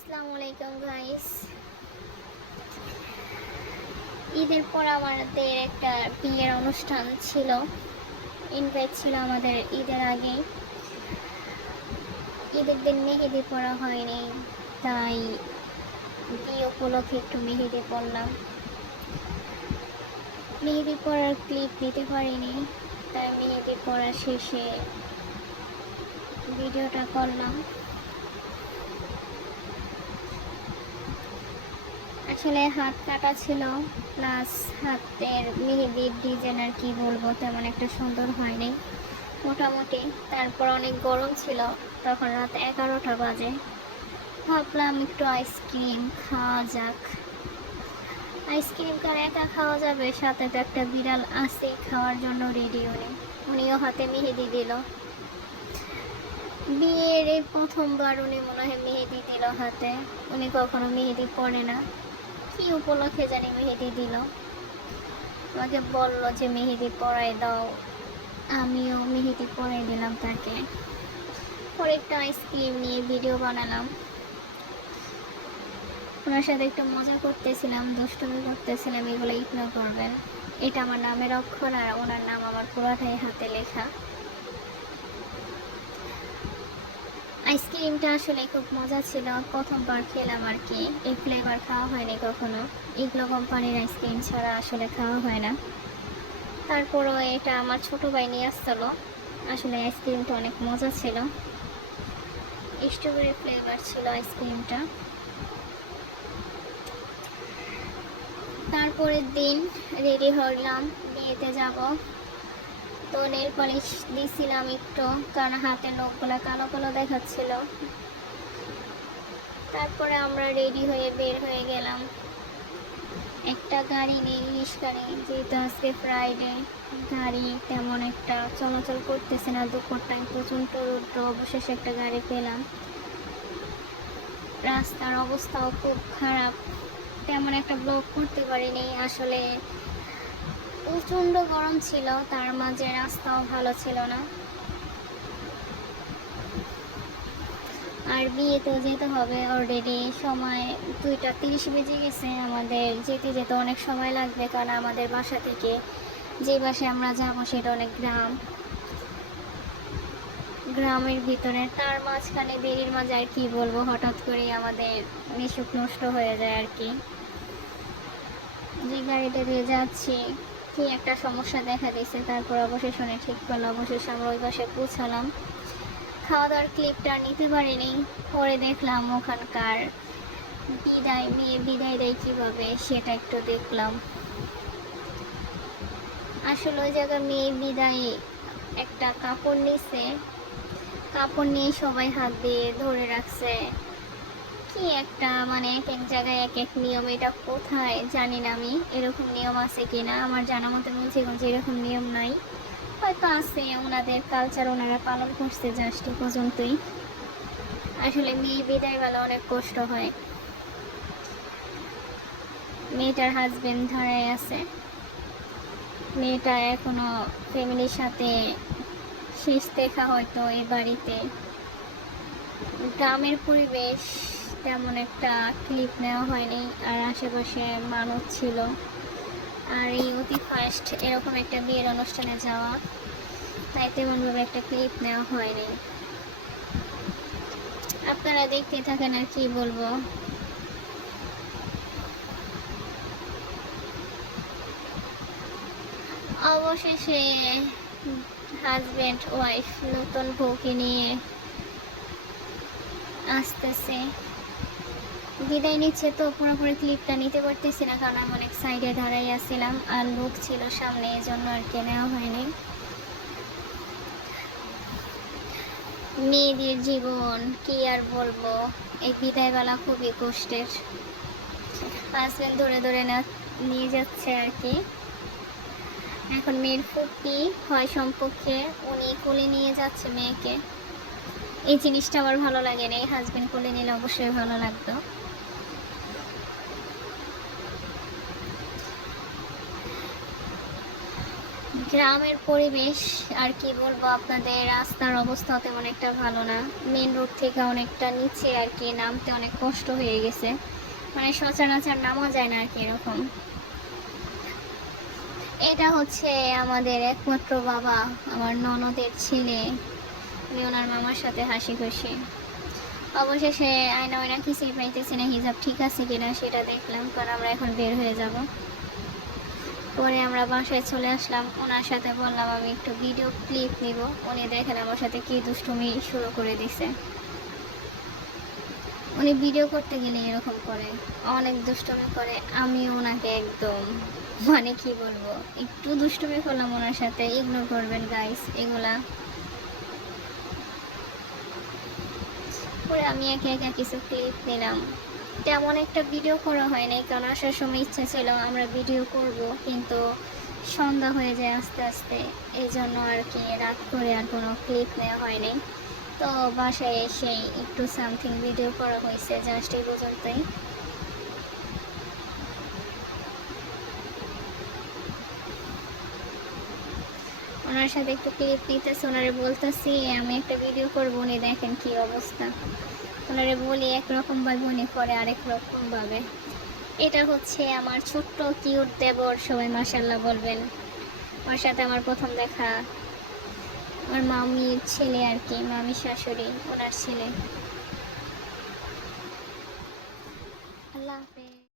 আসসালামু আলাইকুম গাইস। ঈদের পর আমাদের একটা বিয়ের অনুষ্ঠান ছিল, ইনভাইট ছিল আমাদের ঈদের আগে। ঈদের দিন মেহেদি পরা হয়নি, তাই বিয়ে উপলক্ষে একটু মেহেদি পরলাম। মেহেদি পরার ক্লিপ দিতে পারিনি, তাই মেহেদি পরা শেষে ভিডিওটা করলাম। আসলে হাত কাটা ছিল, প্লাস হাতের মেহেদির ডিজাইন আর কি বলবো, তেমন একটা সুন্দর হয়নি মোটামুটি। তারপর অনেক গরম ছিল, তখন রাত 11টা বাজে। ভাবলাম একটু আইসক্রিম খাওয়া যাক। আইসক্রিম কার একা খাওয়া যাবে, সাথে তো একটা বিড়াল আছে খাওয়ার জন্য রেডি। উনিও হাতে মেহেদি দিল। বিয়ের এই প্রথমবার উনি মনে হয় মেহেদি দিল হাতে। উনি কখনো মেহেদি পরে না, কি উপলক্ষে জানি মেহেদি দিল। আমাকে বললো যে মেহেদি পরাই দাও, আমিও মেহেদি পরাই দিলাম তাকে। পরে একটা আইসক্রিম নিয়ে ভিডিও বানালাম। ওনার সাথে একটু মজা করতেছিলাম, দুষ্টুমি করতেছিলাম, এগুলো ইগনোর করবেন। এটা আমার নামের অক্ষর, আর ওনার নাম আমার পুরোটাই হাতে লেখা। আইসক্রিমটা আসলে খুব মজা ছিল, প্রথমবার খেলাম আর কি। এই ফ্লেভার খাওয়া হয়নি কখনো, ইগলো কোম্পানির আইসক্রিম ছাড়া আসলে খাওয়া হয় না। তারপরও এটা আমার ছোট ভাই নিয়ে আসছিল। আসলে আইসক্রিমটা অনেক মজা ছিল, স্ট্রবেরি ফ্লেভার ছিল আইসক্রিমটা। তারপরের দিন রেডি হলাম, বিয়েতে যাব। তো নেল পলিশ দিয়েছিলাম একটু, কারণ হাতের নখগুলো কালো কালো দেখাচ্ছিল। তারপরে আমরা রেডি হয়ে বের হয়ে গেলাম। একটা গাড়ি নেই, রিক্সা নেই, যেহেতু আজকে ফ্রাইডে, গাড়ি তেমন একটা চলাচল করতেছে না। দুপুরটায় প্রচণ্ড রৌদ্র, অবশেষে একটা গাড়ি পেলাম। রাস্তার অবস্থাও খুব খারাপ, তেমন একটা ব্লগ করতে পারিনি। আসলে প্রচণ্ড গরম ছিল, তার মাঝে রাস্তাও ভালো ছিল না। আর বিয়েতেও যেতে হবে, অলরেডি সময় 2টা 30 বেজে গেছে। আমাদের যেতে যেতে অনেক সময় লাগবে, কারণ আমাদের বাসা থেকে যে বাসায় আমরা যাবো সেটা অনেক গ্রামের ভিতরে। তার মাঝখানে দেরির মাঝে আর কি বলবো, হঠাৎ করে আমাদের মিশুক নষ্ট হয়ে যায় আর কি। যে গাড়িটা দিয়ে যাচ্ছি কি একটা সমস্যা দেখা দিয়েছে, তারপর অবশেষে ঠিক করলো, অবশেষে আমরা ওই বাসায় পৌঁছালাম। খাওয়া দাওয়ার ক্লিপটা নিতে পারিনি, পরে দেখলাম ওখানকার বিদায়, মেয়ে বিদায় দেয় কীভাবে সেটা একটু দেখলাম। আসলে ওই জায়গায় মেয়ে বিদায় একটা কাপড় নিছে, কাপড় নিয়ে সবাই হাত দিয়ে ধরে রাখছে। কি একটা মানে এক এক জায়গায় এক এক নিয়ম, এটা কোথায় জানি না আমি, এরকম নিয়ম আছে কিনা। আমার জানা মতো মুন্সিগঞ্জে এরকম নিয়ম নাই, হয়তো আছে, ওনাদের কালচার ওনারা পালন করছে, জাস্ট এ পর্যন্তই। আসলে মেয়ে বিদায়বেলা অনেক কষ্ট হয়। মেয়েটার হাজবেন্ড ধরাই আছে, মেয়েটা এখনো ফ্যামিলির সাথে শেষ দেখা হয়তো এই বাড়িতে। গ্রামের পরিবেশ, তেমন একটা ক্লিপ নেওয়া হয়নি, আর আশেপাশে মানুষ ছিল। আর এই অতি ফার্স্ট এরকম একটা বিয়ের অনুষ্ঠানে যাওয়া, তাই তেমনভাবে একটা ক্লিপ নেওয়া হয়নি। আপনারা দেখতে থাকেন, আর কি বলবো। অবশেষে হাজব্যান্ড ওয়াইফ নতুন বউকে নিয়ে আসতেছে, বিদায় নিচ্ছে। তো পুরোপুরি ক্লিপটা নিতে পারতেছি না, কারণ আমি অনেক সাইডে দাঁড়াই আসছিলাম আর লোক ছিল সামনে, এই জন্য আর কি নেওয়া হয়নি। মেয়েদের জীবন কি আর বলবো, এই বিদায়বেলা খুবই কষ্টের। হাজব্যান্ড ধরে ধরে নিয়ে যাচ্ছে আর কি। এখন মেয়ের ফুপি হয় সম্পর্কে, উনি কোলে নিয়ে যাচ্ছে মেয়েকে। এই জিনিসটা আমার ভালো লাগে না, হাজব্যান্ড কোলে নিলে অবশ্যই ভালো লাগতো। গ্রামের পরিবেশ আর কি বলবো আপনাদের, রাস্তার অবস্থা তেমন একটা ভালো না। মেন রোড থেকে অনেকটা নিচে আর কি, নামতে অনেক কষ্ট হয়ে গেছে, মানে সচরাচর নামা যায় না আর কি এরকম। এটা হচ্ছে আমাদের একমাত্র বাবা, আমার ননদের ছেলে। উনি ওনার মামার সাথে হাসি খুশি। অবশেষে আয়না ওয়না কিছুই পাইতেছি না, হিজাব ঠিক আছে কিনা সেটা দেখলাম, কারণ আমরা এখন বের হয়ে যাব। পরে আমরা বাসায় চলে আসলাম, ওনার সাথে বললাম আমি একটু ভিডিও ক্লিপ নিব। উনি দেখেন আমার সাথে কি দুষ্টুমি শুরু করে দিছে। উনি ভিডিও করতে গেলে এরকম করে, অনেক দুষ্টুমি করে। আমি ওনাকে একদম মানে কি বলবো, একটু দুষ্টুমি করলাম ওনার সাথে, ইগনোর করবেন গাইস এগুলা। পরে আমি একে একে কিছু ক্লিপ নিলাম। তেমন একটা ভিডিও করা হয় নাই, কারণ আসার সময় ইচ্ছা ছিল আমরা ভিডিও করব, কিন্তু সন্ধ্যা হয়ে যায় আস্তে আস্তে, এই জন্য আর কি রাত করে আর কোনো ক্লিপ নেওয়া হয়নি। তো বাসায় এসে একটু সামথিং ভিডিও করা হয়েছে, জাস্ট এই পর্যন্তই। ওনার সাথে একটু ক্লিপ নিতেছি, ওনারে বলতেছি আমি একটা ভিডিও করবো, উনি দেখেন কি অবস্থা। ওনারে বলি একরকম ভাবে, উনি করে আরেক রকম ভাবে। এটা হচ্ছে আমার ছোট্ট কিউট দেবর, সবাই মাশাল্লাহ বলবেন। ওর সাথে আমার প্রথম দেখা, আমার মামির ছেলে আর কি, মামি শাশুড়ি ওনার ছেলে। আল্লাহ হাফেজ।